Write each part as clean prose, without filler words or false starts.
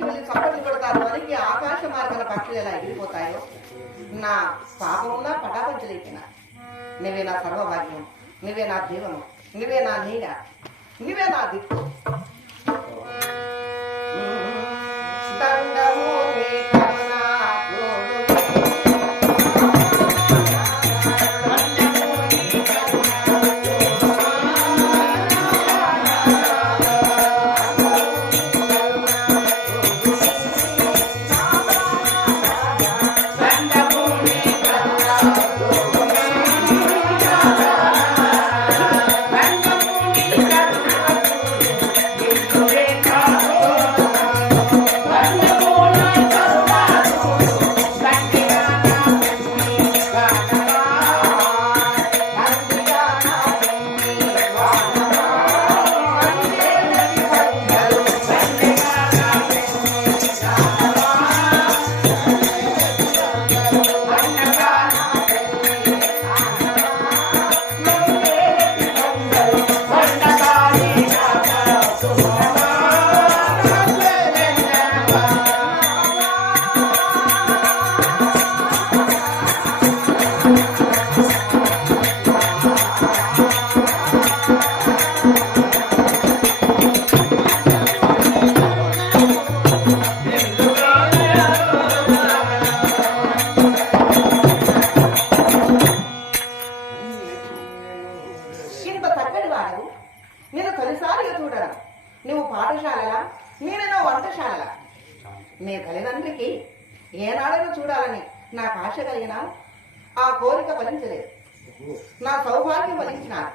నుంచి వెళ్ళి చప్పట్లు కొడతారు వరకు ఆకాశ మార్గాల పక్షులు ఎలా ఎగిరిపోతాయో నా పాపంలా పటాపంచలేపిన నువ్వే నా సర్వభాగ్యం, నువ్వే నా జీవనం, నువ్వే నా నీడ, నువ్వే నా దిక్కు. దండము నీ కరుణా నేను తొలిసారిగా చూడరా నువ్వు పాఠశాలలా నేనేనో వంటశాలలా. నీ తల్లిదండ్రికి ఏనాడైనా చూడాలని నాకు ఆశ కలిగిన ఆ కోరిక ఫలించలేదు. నా సౌభాగ్యం ఫలించినాను.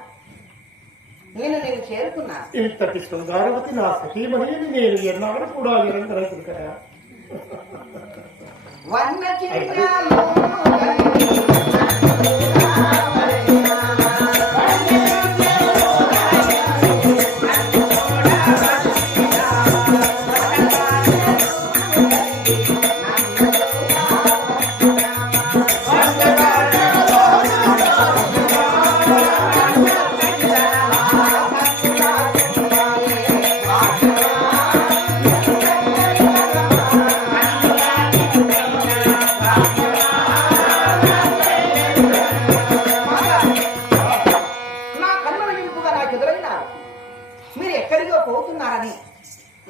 నేను చేరుకున్నాను. ఇంతటి శృంగారవతి నా సతీమణి నేను ఎన్నాడు కూడా నిరంతరం కదా. వన్న చిన్నాలు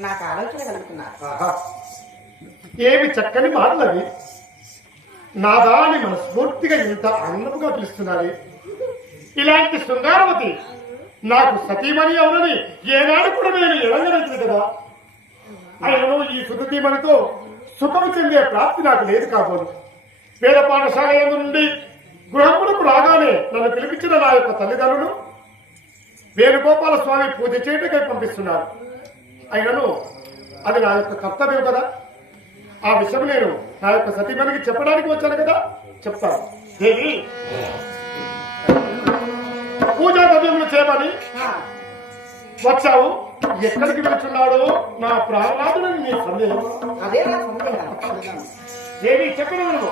నాకు ఆలోచన కలుగుతున్నారు. ఏమి చక్కని మాటలవి. నాదాని మనస్ఫూర్తిగా ఇంత ఆనందముగా పిలుస్తున్నది. ఇలాంటి శృంగారవతి నాకు సతీమణి అవునని ఏనాడు కూడా నేను ఎడగలేదు కదా. ఆయనను ఈ సుతీమణితో సుఖము చెందే ప్రాప్తి నాకు లేదు కాబోలు. వేద పాఠశాల నుండి గృహములకు రాగానే నన్ను పిలిపించిన నా యొక్క తల్లిదండ్రులు వేణుగోపాల స్వామి పూజ చేయటకై పంపిస్తున్నారు. అయినను అది నా యొక్క కర్తవ్యం కదా. ఆ విషయం నేను నా యొక్క సతీమణికి చెప్పడానికి వచ్చాను కదా, చెప్తాను. దేవి పూజా ద్రవ్యములు చేయమని వచ్చావు. ఎక్కడికి వెళ్తున్నాడో నా ప్రహ్లాదుని నీ సందేహం. అదే నా సందేహం. దేవి చెప్పను.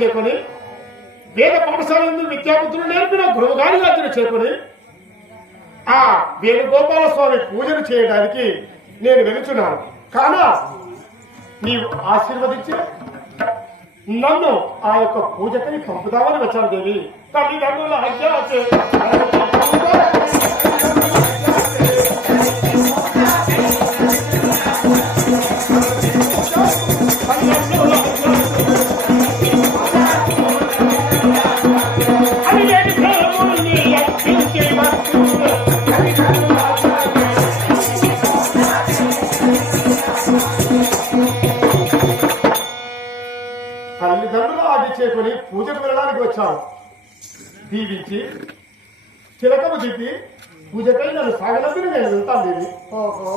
చేకొని వేద పాఠశాల విద్యాబుద్ధులు నేర్పిన గురువుగారి యాత్ర చేకొని ఆ వేణుగోపాల స్వామి పూజలు చేయడానికి నేను వెళుతున్నాను. కానా నీవు ఆశీర్వదించి నన్ను ఆ యొక్క పూజకై పంపుదామని వచ్చాను దేవి. తల్లిదండ్రుల తల్లిదండ్రులు ఆది చేకొని పూజకు వెళ్ళడానికి వచ్చాను. దీవించి చిలకము దిద్ది పూజకై నన్ను సాగనందుని నేను వెళ్తాను దేవి. ఓహో,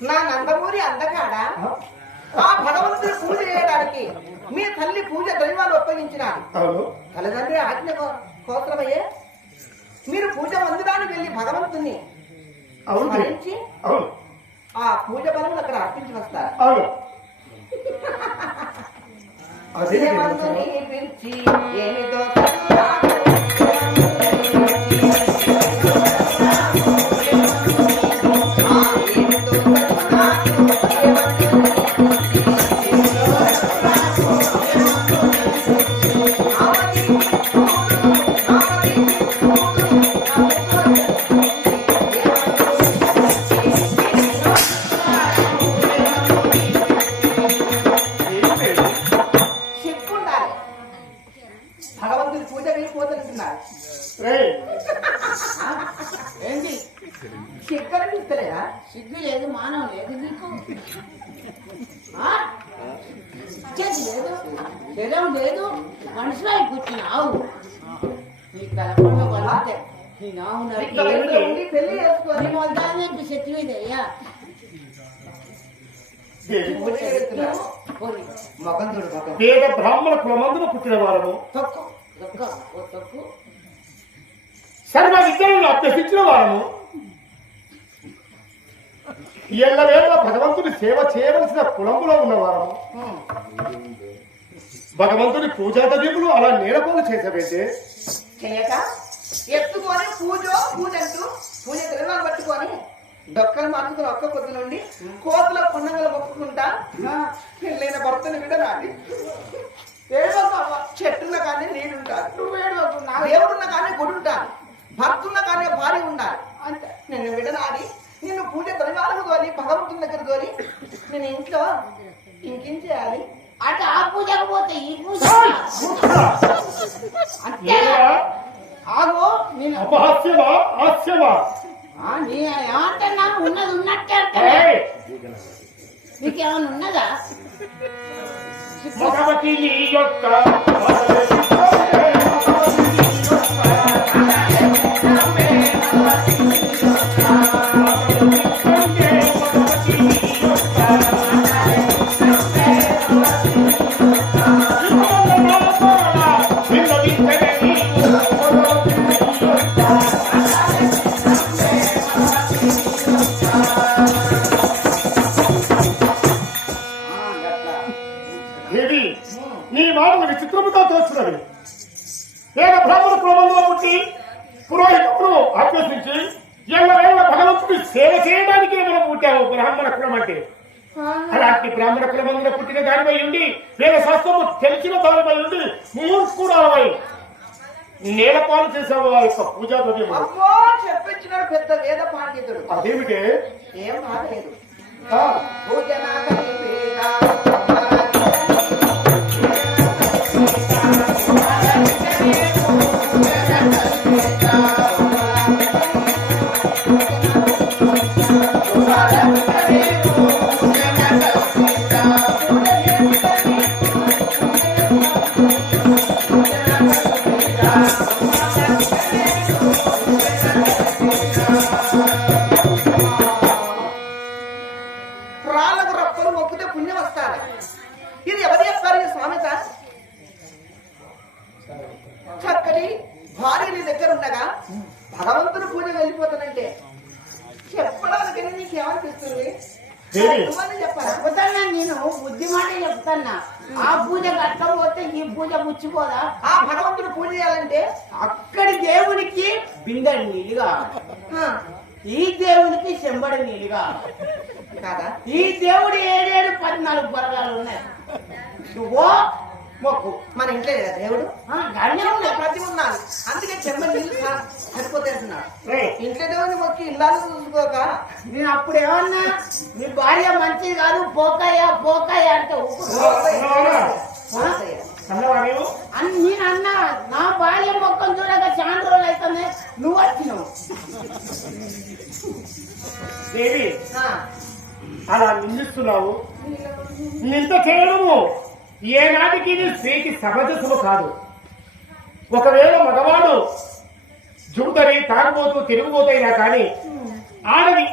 నా నందమూరి అందగాడ ఆ భగవంతుని పూజ చేయడానికి మీ తల్లి పూజ దైవాలు ఒప్పగించినారు. అవును తల్లిదండ్రి ఆజ్ఞ కోసమయ్యే మీరు పూజ మందిరానికి వెళ్ళి భగవంతుని అవును స్మరించి అవును ఆ పూజ బలం అక్కడ అర్పించి వస్తారు. అవును అదే భగవంతుని పిలిచి ఏమిదో భగవంతుని పూజ వెళ్ళిపోతున్నారు. రేయ్, ఏంటి చిక్కర ఇస్తలేదా? సిగ్గు లేదు, మానవం లేదు నీకు. ఆ? ఇచ్చేది లేదు, శరీరం లేదు, మనిషిపై కూర్చున్నావు. నీ కలపంలో వలితే నీ నావు ఇక్కడ ఉండి పెళ్లి చేసుకొని వద్దానే చెట్టు మీద అయ్యా దేవి, పూజ చేస్తున్నారు. పోనీ మొగం చూడు మొగం. వేద బ్రాహ్మణ కులమందున పుట్టిన వారము, తొక్కు తొక్క ఓ తొక్కు. సర్వ విద్యలను అభ్యసించిన వారము, ఎల్లవేళ భగవంతుని సేవ చేయవలసిన కులములో ఉన్నవారము. భగవంతుని పూజా ద్రవ్యములు అలా నేలపాలు చేసవేస్తే చేయక ఎత్తుకొని పూజ అంటూ పూజ ద్రవ్యాలు పట్టుకొని డొక్కలు మార్చుకుని ఒక్క పొద్దు నుండి కోతుల పొన్నగలు మొక్కుకుంటా పెళ్ళైన భర్తను విడరాడి చెట్టున్న కానీ నీడుంటారు. నువ్వు ఏడవకు, నా దేవుడున్న కానీ గుడి ఉంటారు. భర్తున్న కానీ భార్య ఉండాలి. అంటే నిన్ను విడనాడి నిన్ను పూజ ద్రవ్యాలకు తోలి భగవంతుని దగ్గర తోలి నేను ఇంట్లో ఇంకేం చేయాలి? అటు ఆ పూజకు పోతే ఈ పూజ అంతే. ఏరా? ఆగో నేను అపహాస్యమా హాస్యమా? నీ ఏమంటున్నా ఉన్నది ఉన్నట్టే అంటున్నా. ఏయ్, నీకేమైనా ఉన్నదా? భగవతి నీ యొక్క దేవి, నీ మాటలు విచిత్రముగా తోచున్నవి. వేద బ్రాహ్మణ కులమందులో పుట్టి పురోహితులను అభ్యసించి ఎల్లవేళ భగవంతుడి సేవ చేయడానికే మనం పుట్టాము. బ్రాహ్మణ కులం అంటే అలాంటి బ్రాహ్మణ కులమందులో పుట్టిన దానిపై ఉండి వేద శాస్త్రము తెలిసిన దానిపై ఉండి మూర్ఖురాలపై నేలపాలు చేసావు ఆ యొక్క పూజా ద్రవ్యము. అమ్మో చెప్పించినాడు పెద్ద వేద పాండితుడు. అదేమిటే? ఏం బాధలేదు. పూజన కలిపేదా రాళ్ళకు రప్పలు మొక్కితే పుణ్యం వస్తారు. ఇది ఎవరు చెప్పారు ఈ సామెత? చక్కటి భార్య నీ దగ్గర ఉండగా భగవంతుడు పూజ వెళ్ళిపోతానంటే చెప్పడానికి నీకేమనిపిస్తుంది? దేవి, నువ్వని చెప్పారా? చెప్తానా నేను బుద్ధి మాట చెప్తానా. ఆ పూజ కట్టకపోతే ఈ పూజ ముచ్చిపోదా? ఆ భగవంతుడు పూజ చేయాలంటే అక్కడి దేవునికి బిందెడు నీళ్ళుగా, ఆ, ఈ దేవునికి చెంబడి నీళ్ళుగా. కాదా? ఈ దేవుడు 14 పొరగాలు ఉన్నాయి. నువ్వో మొక్కు. మన ఇంట్లో లేదా దేవుడు? గణ్యం ఉన్నాయి. ప్రతి ఉన్నారు. అందుకే చెంబ నీళ్ళు సరిపోతే అంటున్నాడు. రేయ్, ఇంట్లో దేవుడిని మొక్కి ఇల్లాలు చూసుకోక నేను అప్పుడు ఏమన్నా నీ భార్య మంచిది కాదు పోకాయ పోకాయ అంటే అన్నవారేమో అని నేను అన్నా. నా భార్య మొక్కం చూడక చాలా రోజులు అవుతుంది, నువ్వు వచ్చినావు. దేవి, అలా నిందిస్తున్నావు. నింద చేయడము ఏనాటికి నీ స్త్రీకి సహజము కాదు. ఒకవేళ మగవాడు జుగుతని తాగబోతూ తిరుగుబోతైనా కానీ ఆడది